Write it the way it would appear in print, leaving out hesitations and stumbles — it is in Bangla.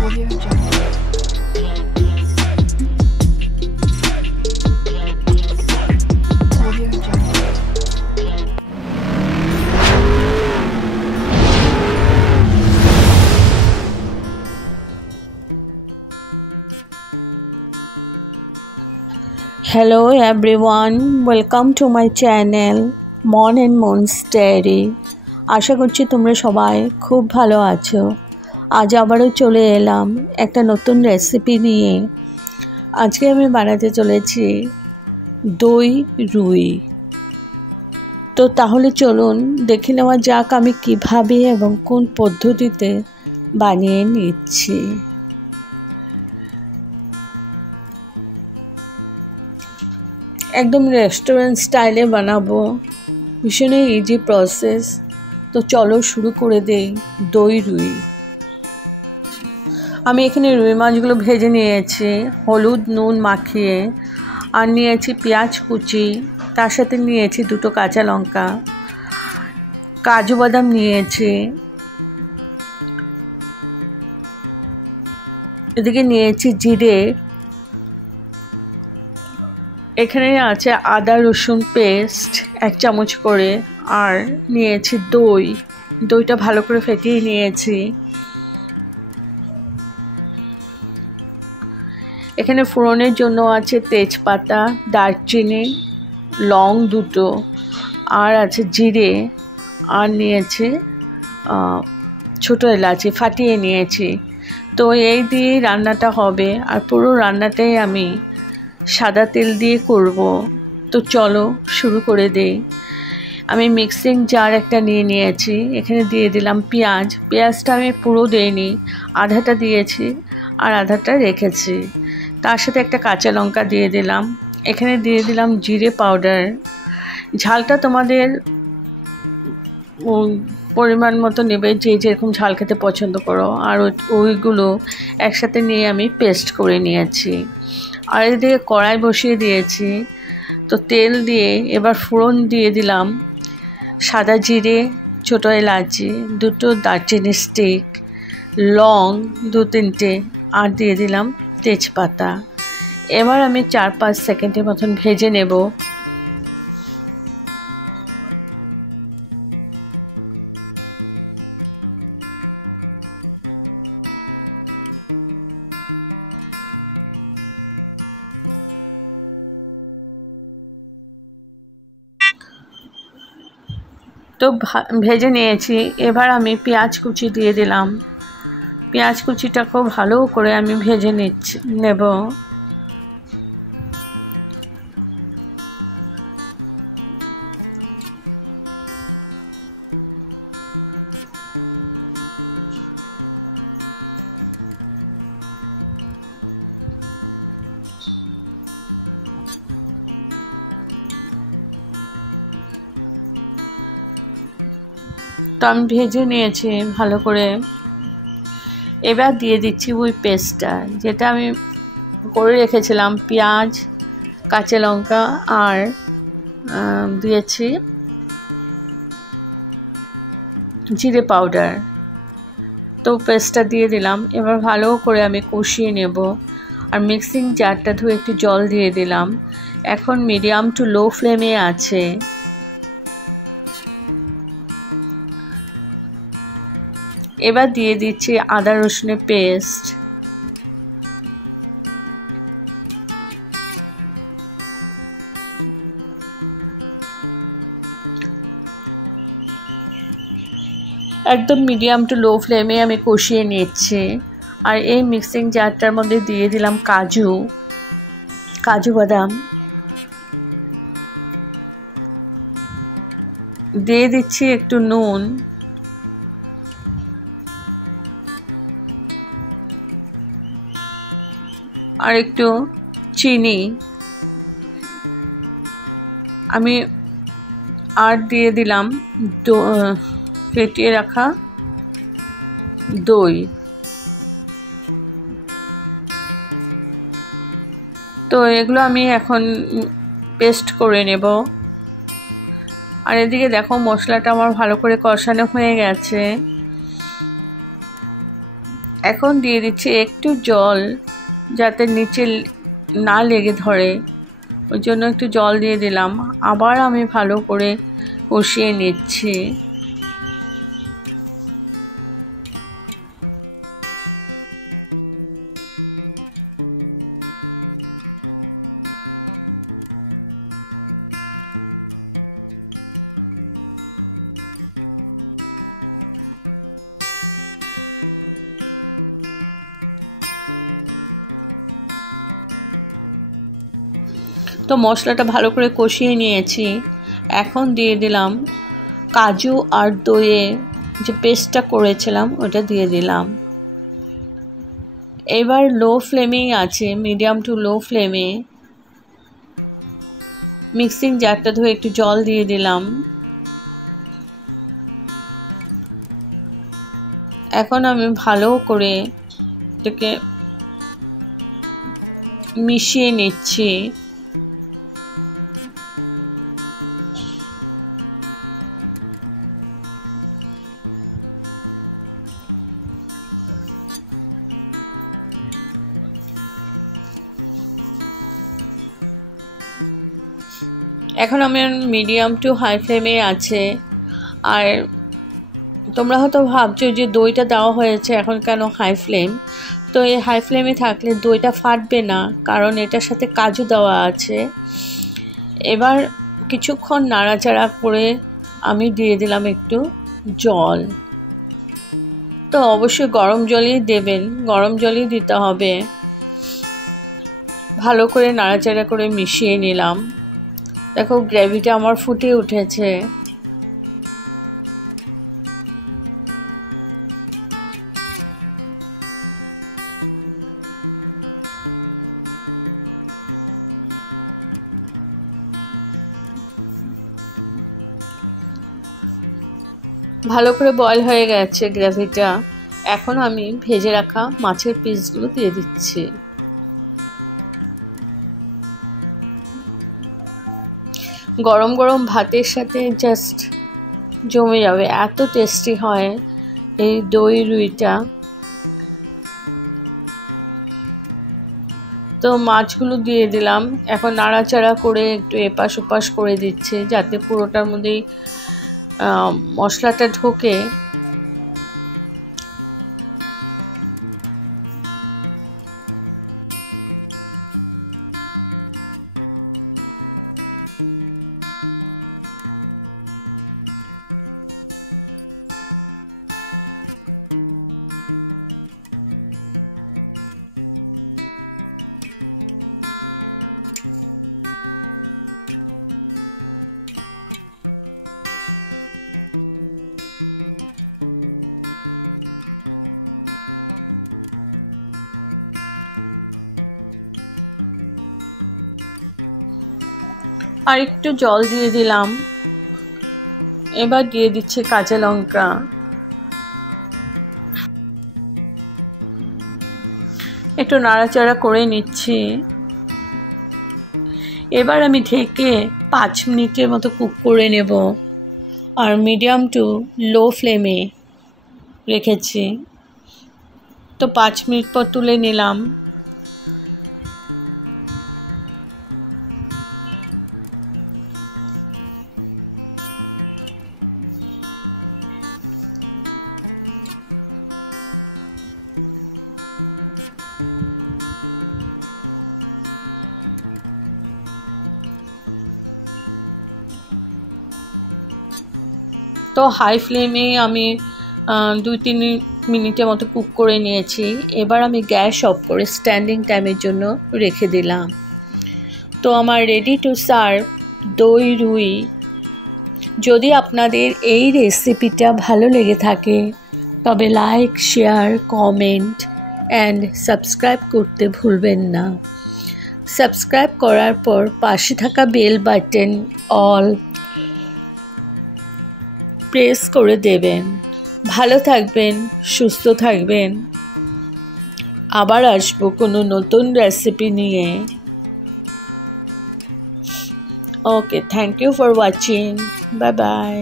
Audio Jungle. Audio Jungle. Hello everyone, welcome to my channel Mon and Mon's Diary. আশা করছি তোমরা সবাই খুব ভালো আছো। আজ আবারও চলে এলাম একটা নতুন রেসিপি নিয়ে। আজকে আমি বানাতে চলেছি দই রুই। তো তাহলে চলুন দেখে নেওয়া যাক আমি কিভাবে এবং কোন পদ্ধতিতে বানিয়ে নিচ্ছি। একদম রেস্টুরেন্ট স্টাইলে বানাবো, ভীষণই ইজি প্রসেস। তো চলো শুরু করে দেই দই রুই। আমি এখানে রুই মাছগুলো ভেজে নিয়েছি হলুদ নুন মাখিয়ে, আর নিয়েছি পেঁয়াজ কুচি, তার সাথে নিয়েছি দুটো কাঁচা লঙ্কা, কাজু বাদাম নিয়েছি, এদিকে নিয়েছি জিরে, এখানে আছে আদা রসুন পেস্ট 1 চামচ করে, আর নিয়েছি দইটা ভালো করে ফেটিয়ে নিয়েছি। এখানে ফোড়নের জন্য আছে তেজপাতা, দারচিনি, লং 2টো, আর আছে জিরে, আর নিয়েছি ছোটো এলাচি ফাটিয়ে নিয়েছি। তো এই দিয়ে রান্নাটা হবে, আর পুরো রান্নাটাই আমি সাদা তেল দিয়ে করব। তো চলো শুরু করে দেই। আমি মিক্সিং জার একটা নিয়েছি, এখানে দিয়ে দিলাম পেঁয়াজটা আমি পুরো দেইনি, আধাটা দিয়েছি আর আধাটা রেখেছি। তার সাথে একটা কাঁচা লঙ্কা দিয়ে দিলাম, এখানে দিয়ে দিলাম জিরে পাউডার। ঝালটা তোমাদের পরিমাণ মতো নেবে, যে যেরকম ঝাল খেতে পছন্দ করো। আর ওইগুলো একসাথে নিয়ে আমি পেস্ট করে নিয়েছি। আর এদিকে কড়াই বসিয়ে দিয়েছি। তো তেল দিয়ে এবার ফোড়ন দিয়ে দিলাম সাদা জিরে, ছোটো এলাচি, 2টো দারচিনি স্টিক, লং 2-3টে, আর দিয়ে দিলাম তেজপাতা। এবার আমি 4-5 সেকেন্ডের মতন ভেজে নেব। তো ভেজে নিয়েছি। এবার আমি পেঁয়াজ কুচি দিয়ে দিলাম। পেঁয়াজ কুচিটাকেও ভালো করে আমি ভেজে নেব। তো আমি ভেজে নিয়েছি ভালো করে। এবার দিয়ে দিচ্ছি ওই পেস্টটা যেটা আমি করে রেখেছিলাম, পেঁয়াজ, কাঁচা লঙ্কা, আর দিয়েছি জিরে পাউডার। তো পেস্টটা দিয়ে দিলাম। এবার ভালো করে আমি কষিয়ে নেব। আর মিক্সিং জারটা ধুয়ে একটু জল দিয়ে দিলাম। এখন মিডিয়াম টু লো ফ্লেমে আছে। এবার দিয়ে দিচ্ছি আদা রসুনের পেস্ট, একদম মিডিয়াম টু লো ফ্লেমে আমি কষিয়ে নিচ্ছি। আর এই মিক্সিং জারটার মধ্যে দিয়ে দিলাম কাজু বাদাম, দিয়ে দিচ্ছি একটু নুন, আর একটু চিনি। আমি আর দিয়ে দিলাম ফেটিয়ে রাখা দই। তো এগুলো আমি এখন পেস্ট করে নেব। আর এদিকে দেখো মশলাটা আমার ভালো করে কষানো হয়ে গেছে। এখন দিয়ে দিচ্ছি একটু জল, যাতে নিচে না লেগে ধরে, ওই জন্য একটু জল দিয়ে দিলাম। আবার আমি ভালো করে কষিয়ে নিচ্ছি। তো মশলাটা ভালো করে কষিয়ে নিয়েছি। এখন দিয়ে দিলাম কাজু আর দইয়ে যে পেস্টটা করেছিলাম ওটা দিয়ে দিলাম। এবার লো ফ্লেমেই আছে, মিডিয়াম টু লো ফ্লেমে মিক্সিং জারটা ধুয়ে একটু জল দিয়ে দিলাম। এখন আমি ভালো করে এটাকে মিশিয়ে নিচ্ছি। এখন আমি মিডিয়াম টু হাই ফ্লেমে আছে। আর তোমরা হয়তো ভাবছো যে দইটা দেওয়া হয়েছে এখন কেন হাই ফ্লেম। তো এই হাই ফ্লেমে থাকলে দইটা ফাটবে না, কারণ এটার সাথে কাজু দেওয়া আছে। এবার কিছুক্ষণ নাড়াচাড়া করে আমি দিয়ে দিলাম একটু জল। তো অবশ্যই গরম জলই দেবেন, গরম জলই দিতে হবে। ভালো করে নাড়াচাড়া করে মিশিয়ে নিলাম। দেখো গ্রেভিটা আমার ফুটে উঠেছে। ভালো করে বয়েল হয়ে গেছে গ্রেভিটা। এখন আমি ভেজে রাখা মাছের পিসগুলো দিয়ে দিচ্ছি। গরম গরম ভাতের সাথে জাস্ট জমে যাবে, এত টেস্টি হয় এই দই রুইটা। তো মাছগুলো দিয়ে দিলাম। এখন নাড়াচাড়া করে একটু এপাশ ওপাশ করে দিচ্ছি, যাতে পুরোটার মধ্যেই মশলাটা ঢোকে। আর একটু জল দিয়ে দিলাম। এবার দিয়ে দিচ্ছি কাঁচা লঙ্কা। একটু নাড়াচাড়া করে নিচ্ছি। এবার আমি ঢেকে 5 মিনিটের মতো কুক করে নেব। আর মিডিয়াম টু লো ফ্লেমে রেখেছি। তো 5 মিনিট পর তুলে নিলাম। তো হাই ফ্লেমে আমি 2-3 মিনিটের মতো কুক করে নিয়েছি। এবার আমি গ্যাস অফ করে স্ট্যান্ডিং টাইমের জন্য রেখে দিলাম। তো আমার রেডি টু সার্ভ দই রুই। যদি আপনাদের এই রেসিপিটা ভালো লেগে থাকে তবে like, share, comment and subscribe করতে ভুলবেন না। সাবস্ক্রাইব করার পর পাশে থাকা বেল বাটন অল প্রেস করে দেবেন। ভালো থাকবেন, সুস্থ থাকবেন। আবার আসবো কোনো নতুন রেসিপি নিয়ে। Okay, thank you for watching. Bye by.